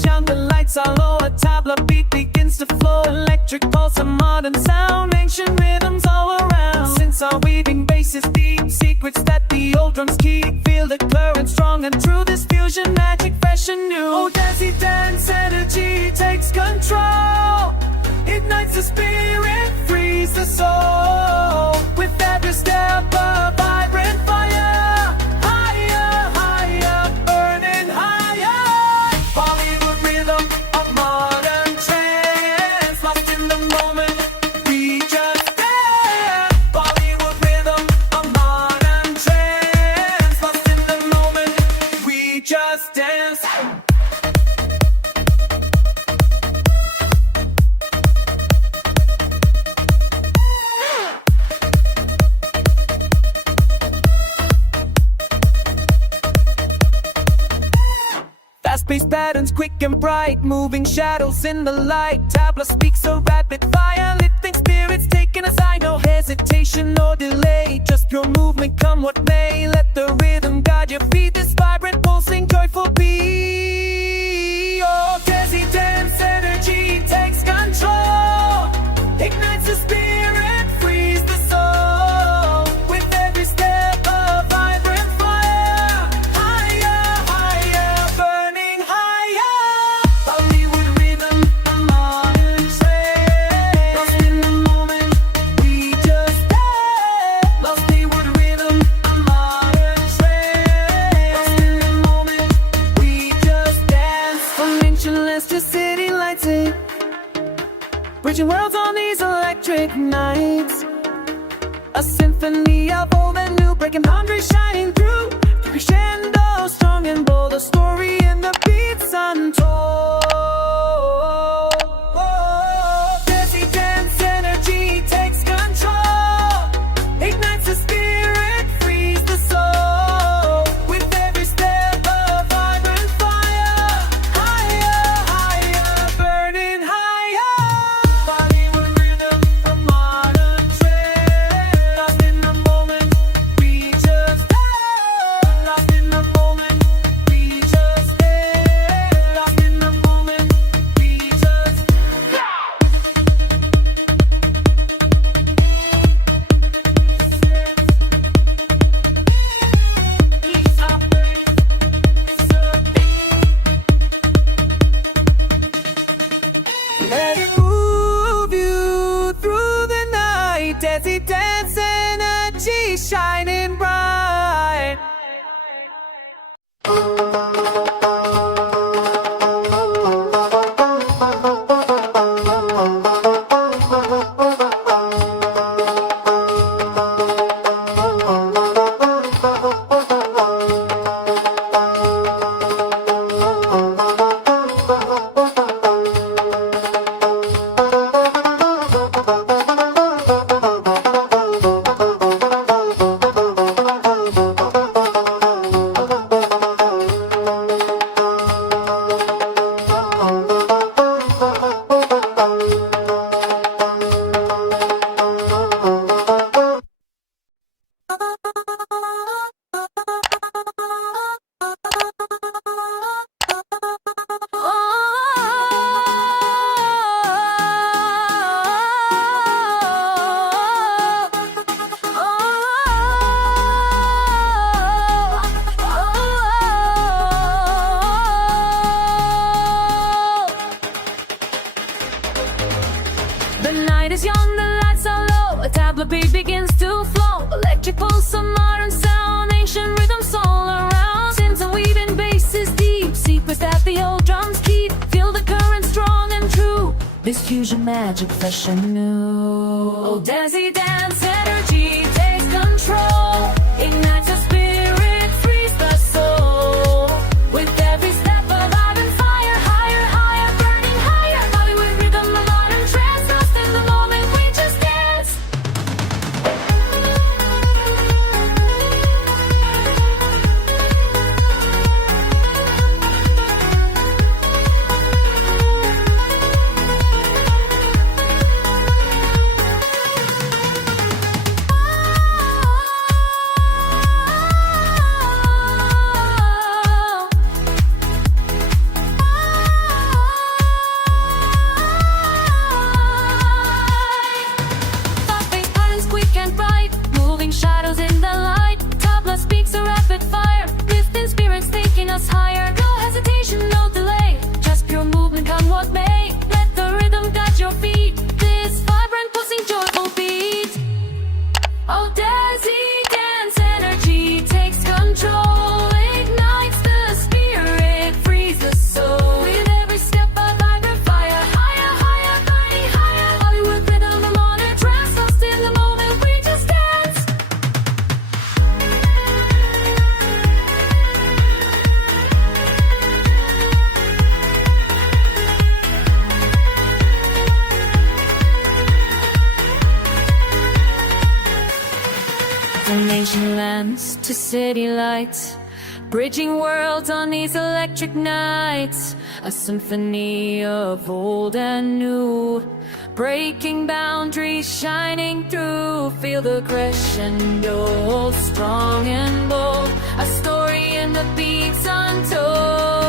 is young, the lights are low. A tabla beat begins to flow. Electric pulse, a modern sound. Ancient rhythms all around. Since our weaving bass is deep, secrets that the old drums keep. Feel the current strong and true. This fusion magic, fresh and new. Oh, dancey dance energy takes control. Ignites the spirit, frees the soul. With every step, a vibrant fire. Higher, higher, burning higher. Bollywood rhythm, a modern trance. Lost in the moment, we just dance. Bollywood rhythm, a modern trance. Lost in the moment, we just dance. Fast-paced patterns, quick and bright, moving shadows in the light. Tabla speaks a rapid fire, lifting spirits, taking us high. No hesitation, no delay, just pure movement, come what may. Let the rhythm guide your feet, this vibrant, pulsing, joyful beat. Oh, dizzy dance energy takes control. Ignites the spirit, frees the soul. With every step, a vibrant fire. Higher, higher, burning higher. Bollywood rhythm, a modern trance. Lost in the moment, we just dance. Bollywood rhythm, a modern trance. Lost in the moment, we just dance. From ancient lands to city lights, bridging worlds on these electric nights. A symphony of old and new, breaking boundaries, shining through. Crescendo, strong and bold, a story in the beats untold. Dizzy dance energy takes control. Ignites the spirit, frees the soul. With every step, a vibrant fire. Higher, higher, burning higher. Bollywood rhythm, a modern trance. Lost in the moment, we just dance. Lost in the moment, we just dance. Lost in the moment, we just let it move you through the night. Dizzy dance energy shining bright. The night is young, the lights are low. A tabla beat begins to flow. Electric pulse, a modern sound. Ancient rhythms all around. Synths and weaving bass is deep. Secrets that the old drums keep. Feel the current strong and true. This fusion magic, fresh and new. Oh, dizzy dance energy takes control. Ignites the spirit, frees the soul. With every step, a vibrant fire. Higher, higher, burning higher. Bollywood rhythm, a modern trance. Lost in the moment, we just dance. dance to city lights, bridging worlds on these electric nights. A symphony of old and new, breaking boundaries, shining through. Feel the crescendo, strong and bold, a story in the beats untold.